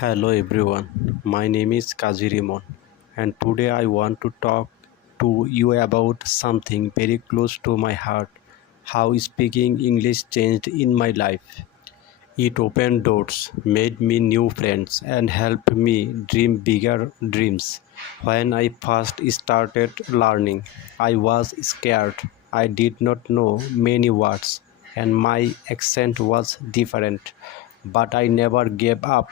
Hello everyone, my name is Kazi Rimon, and today I want to talk to you about something very close to my heart, how speaking English changed in my life. It opened doors, made me new friends, and helped me dream bigger dreams. When I first started learning, I was scared. I did not know many words, and my accent was different. But I never gave up.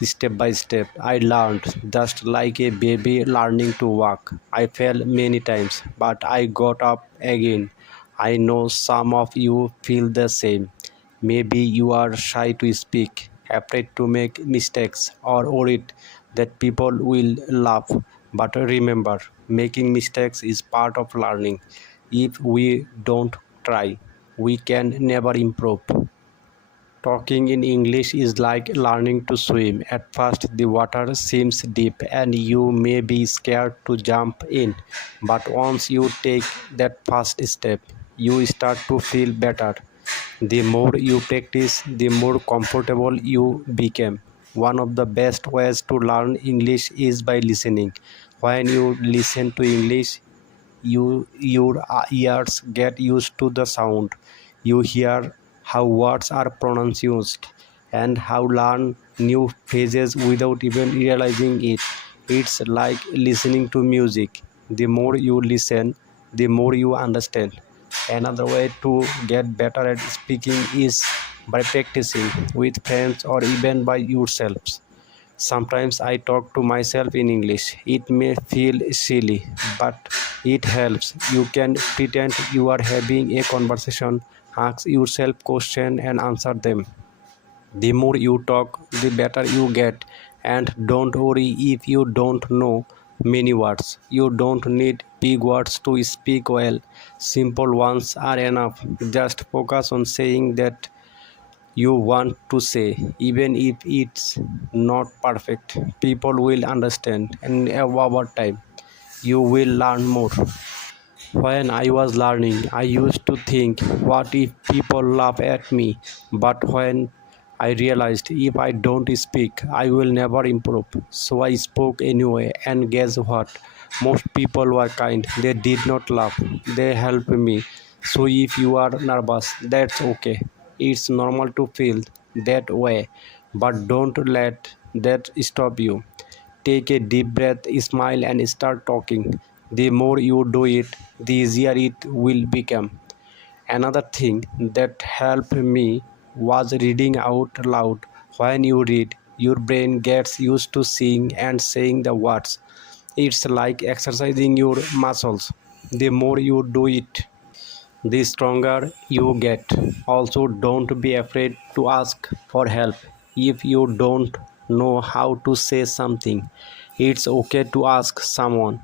Step by step, I learned just like a baby learning to walk. I fell many times, but I got up again. I know some of you feel the same. Maybe you are shy to speak, afraid to make mistakes, or worried that people will laugh. But remember, making mistakes is part of learning. If we don't try, we can never improve. Talking in English is like learning to swim. At first, the water seems deep and you may be scared to jump in. But once you take that first step, you start to feel better. The more you practice, the more comfortable you become. One of the best ways to learn English is by listening. When you listen to English, your ears get used to the sound. You hear how words are pronounced and how learn new phrases without even realizing it. It's like listening to music. The more you listen, the more you understand. Another way to get better at speaking is by practicing with friends or even by yourselves. Sometimes I talk to myself in English. It may feel silly, but it helps. You can pretend you are having a conversation, ask yourself questions and answer them. The more you talk, the better you get. And don't worry if you don't know many words. You don't need big words to speak well. Simple ones are enough. Just focus on saying that you want to say, even if it's not perfect. People will understand, and over time, you will learn more. When I was learning, I used to think, what if people laugh at me? But when I realized if I don't speak, I will never improve. So I spoke anyway, and guess what? Most people were kind. They did not laugh, they helped me. So if you are nervous, that's okay. It's normal to feel that way, but don't let that stop you. Take a deep breath, smile, and start talking. The more you do it, the easier it will become. Another thing that helped me was reading out loud. When you read, your brain gets used to seeing and saying the words. It's like exercising your muscles. The more you do it, the stronger you get. Also, don't be afraid to ask for help. If you don't know how to say something, it's okay to ask someone.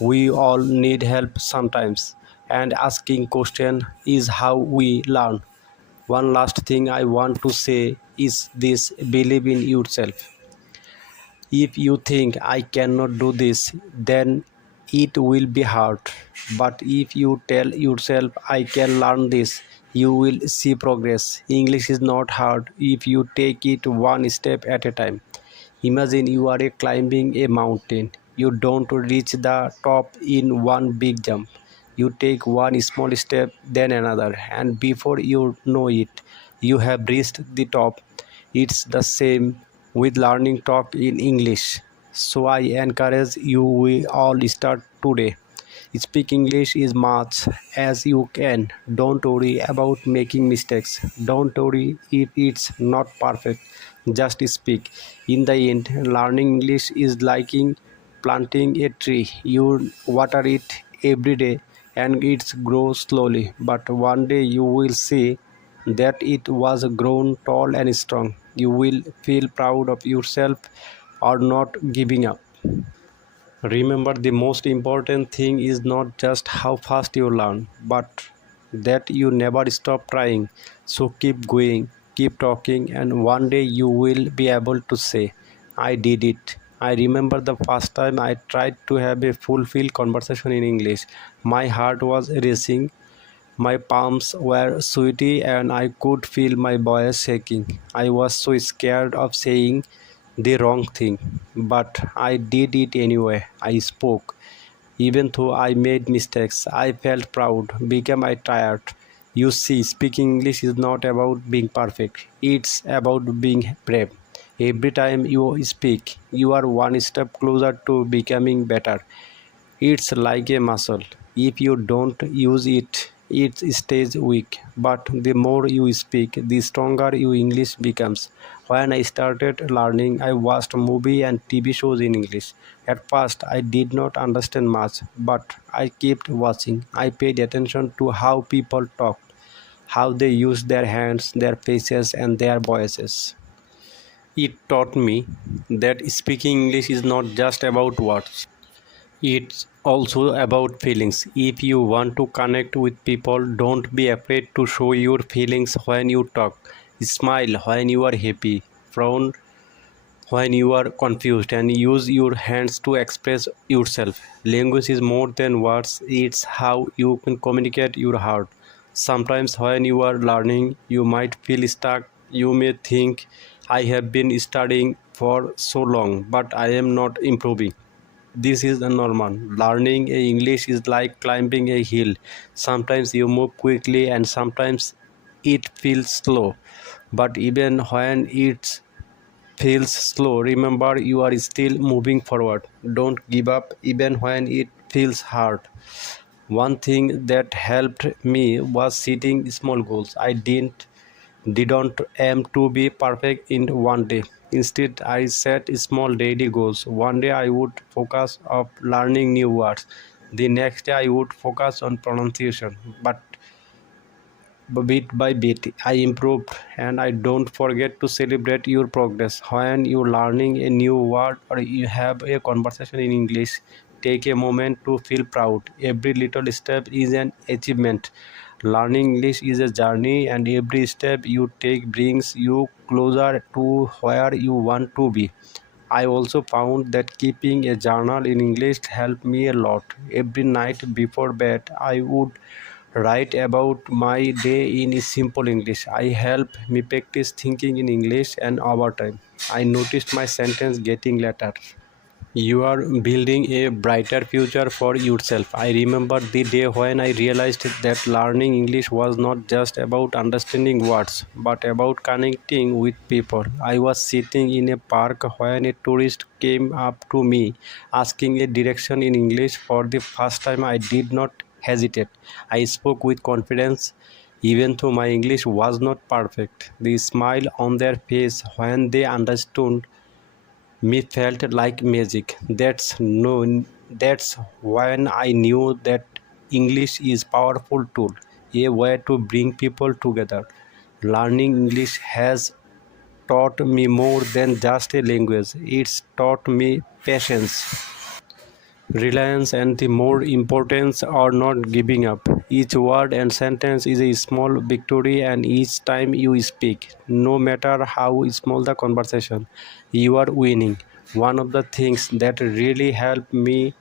We all need help sometimes, and asking questions is how we learn. One last thing I want to say is this: believe in yourself. If you think I cannot do this, then it will be hard. But if you tell yourself I can learn this, you will see progress. English is not hard if you take it one step at a time. Imagine you are climbing a mountain. You don't reach the top in one big jump. You take one small step, then another, and before you know it, you have reached the top. It's the same with learning talk in English. So I encourage you, we all start today. Speak English as much as you can. Don't worry about making mistakes. Don't worry if it's not perfect. Just speak. In the end, learning English is like planting a tree. You water it every day and it grows slowly. But one day you will see that it was grown tall and strong. You will feel proud of yourself or not giving up. Remember, the most important thing is not just how fast you learn, but that you never stop trying. So keep going, keep talking, and one day you will be able to say, I did it. I remember the first time I tried to have a fulfilled conversation in English. My heart was racing, my palms were sweaty, and I could feel my voice shaking. I was so scared of saying the wrong thing, but I did it anyway. I spoke. Even though I made mistakes, I felt proud, became I tired. You see, speaking English is not about being perfect, it's about being brave. Every time you speak, you are one step closer to becoming better. It's like a muscle. If you don't use it, it stays weak. But the more you speak, the stronger your English becomes. When I started learning, I watched movie and TV shows in English. At first, I did not understand much, but I kept watching. I paid attention to how people talked, how they used their hands, their faces, and their voices. It taught me that speaking English is not just about words. It's also about feelings. If you want to connect with people, don't be afraid to show your feelings when you talk. Smile when you are happy, frown when you are confused, and use your hands to express yourself. Language is more than words, it's how you can communicate your heart. Sometimes, when you are learning, you might feel stuck. You may think, I have been studying for so long, but I am not improving. This is the normal. Learning a English is like climbing a hill. Sometimes you move quickly and sometimes it feels slow. But even when it feels slow, remember you are still moving forward. Don't give up even when it feels hard. One thing that helped me was setting small goals. I didn't aim to be perfect in one day. Instead, I set small daily goals. One day I would focus on learning new words. The next day I would focus on pronunciation. But bit by bit, I improved, and I don't forget to celebrate your progress. When you're learning a new word or you have a conversation in English, take a moment to feel proud. Every little step is an achievement. Learning English is a journey, and every step you take brings you closer to where you want to be. I also found that keeping a journal in English helped me a lot. Every night before bed, I would write about my day in simple English. I help me practice thinking in English, and over time, I noticed my sentence getting better. You are building a brighter future for yourself. I remember the day when I realized that learning English was not just about understanding words, but about connecting with people. I was sitting in a park when a tourist came up to me asking a direction in English. For the first time, I did not hesitate. I spoke with confidence. Even though my English was not perfect, the smile on their face when they understood me felt like magic. That's when I knew that English is powerful tool, a way to bring people together. Learning English has taught me more than just a language. It's taught me patience, reliance, and the more importance are not giving up. Each word and sentence is a small victory, and each time you speak, no matter how small the conversation, you are winning. One of the things that really helped me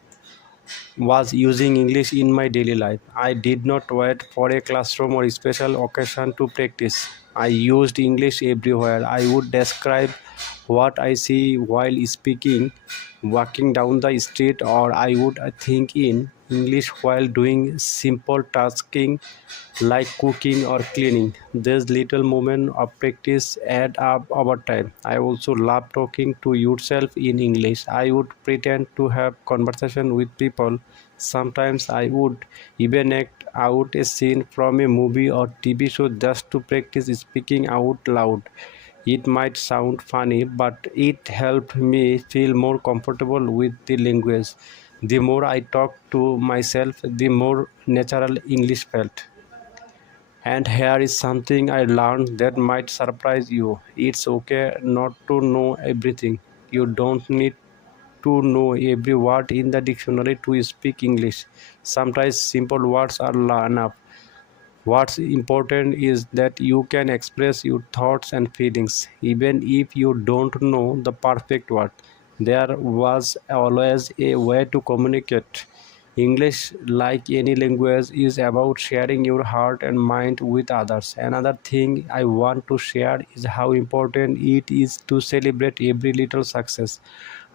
was using English in my daily life. I did not wait for a classroom or special occasion to practice. I used English everywhere. I would describe what I see while speaking, walking down the street, or I would think in English while doing simple tasking like cooking or cleaning. These little moments of practice add up over time. I also love talking to yourself in English. I would pretend to have conversation with people. Sometimes I would even act out a scene from a movie or TV show just to practice speaking out loud. It might sound funny, but it helped me feel more comfortable with the language. The more I talked to myself, the more natural English felt. And here is something I learned that might surprise you. It's okay not to know everything. You don't need to know every word in the dictionary to speak English. Sometimes simple words are enough. What's important is that you can express your thoughts and feelings, even if you don't know the perfect word. There was always a way to communicate. English, like any language, is about sharing your heart and mind with others. Another thing I want to share is how important it is to celebrate every little success.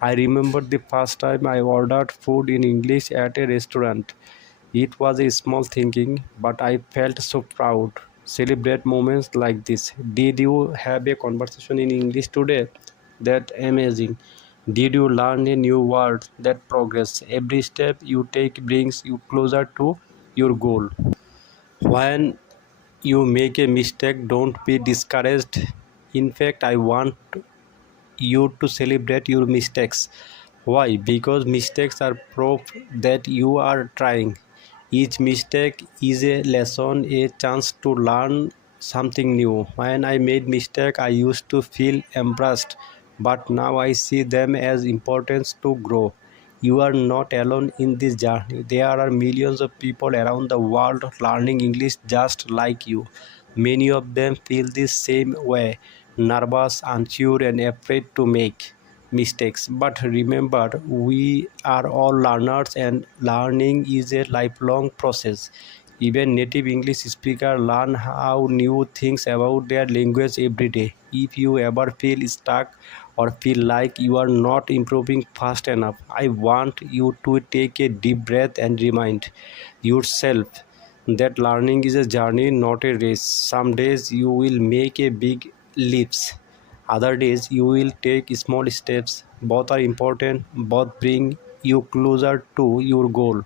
I remember the first time I ordered food in English at a restaurant. It was a small thinking, but I felt so proud. Celebrate moments like this. Did you have a conversation in English today? That amazing. Did you learn a new word? That progress. Every step you take brings you closer to your goal. When you make a mistake, don't be discouraged. In fact, I want you to celebrate your mistakes. Why? Because mistakes are proof that you are trying. Each mistake is a lesson, a chance to learn something new. When I made mistake, I used to feel embarrassed, but now I see them as important to grow. You are not alone in this journey. There are millions of people around the world learning English just like you. Many of them feel the same way, nervous, unsure, and afraid to make mistakes. But remember, we are all learners, and learning is a lifelong process. Even native English speakers learn how new things about their language every day. If you ever feel stuck or feel like you are not improving fast enough, I want you to take a deep breath and remind yourself that learning is a journey, not a race. Some days you will make a big leaps, other days you will take small steps. Both are important, both bring you closer to your goal.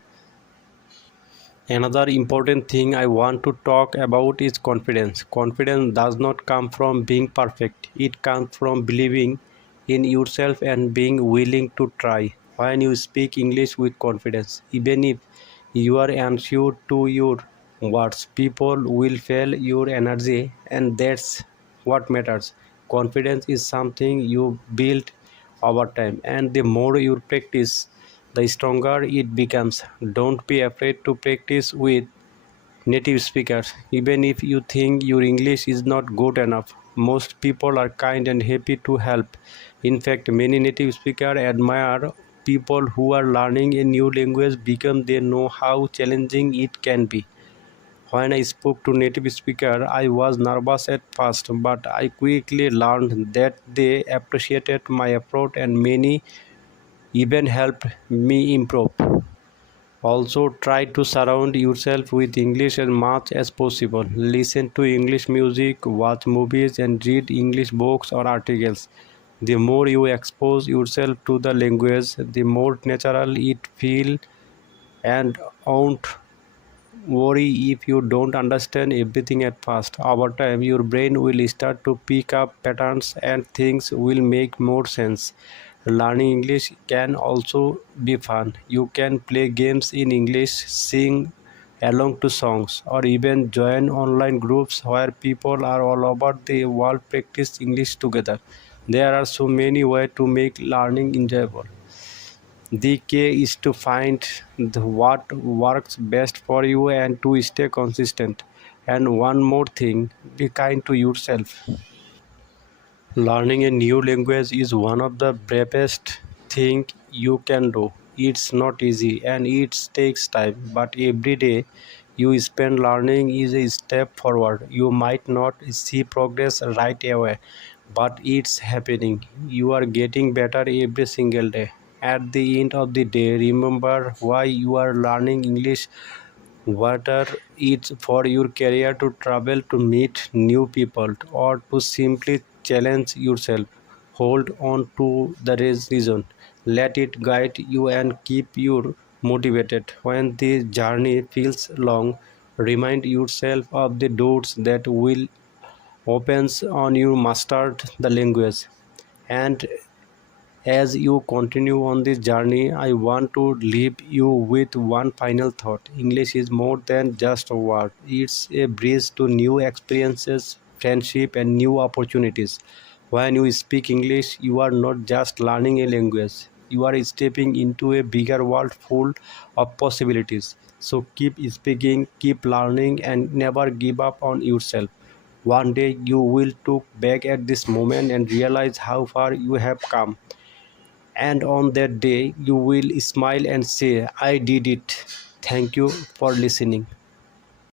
Another important thing I want to talk about is confidence. Confidence does not come from being perfect, it comes from believing in yourself and being willing to try. When you speak English with confidence, even if you are unsure to your words, people will feel your energy, and that's what matters. Confidence is something you build over time, and the more you practice, the stronger it becomes. Don't be afraid to practice with native speakers. Even if you think your English is not good enough, most people are kind and happy to help. In fact, many native speakers admire people who are learning a new language because they know how challenging it can be. When I spoke to native speakers, I was nervous at first, but I quickly learned that they appreciated my effort, and many even helped me improve. Also, try to surround yourself with English as much as possible. Listen to English music, watch movies, and read English books or articles. The more you expose yourself to the language, the more natural it feels, and won't worry if you don't understand everything at first. Over time, your brain will start to pick up patterns and things will make more sense. Learning English can also be fun. You can play games in English, sing along to songs, or even join online groups where people are all over the world practice English together. There are so many ways to make learning enjoyable. The key is to find what works best for you and to stay consistent. And one more thing, be kind to yourself. Learning a new language is one of the bravest thing you can do. It's not easy and it takes time, but every day you spend learning is a step forward. You might not see progress right away, but it's happening. You are getting better every single day. At the end of the day, remember why you are learning English, whether it's for your career, to travel, to meet new people, or to simply challenge yourself. Hold on to the reason. Let it guide you and keep you motivated. When the journey feels long, remind yourself of the doors that will opens on you mastered the language. And as you continue on this journey, I want to leave you with one final thought. English is more than just a word, it's a bridge to new experiences, friendship, and new opportunities. When you speak English, you are not just learning a language, you are stepping into a bigger world full of possibilities. So keep speaking, keep learning, and never give up on yourself. One day you will look back at this moment and realize how far you have come. And on that day, you will smile and say, I did it. Thank you for listening.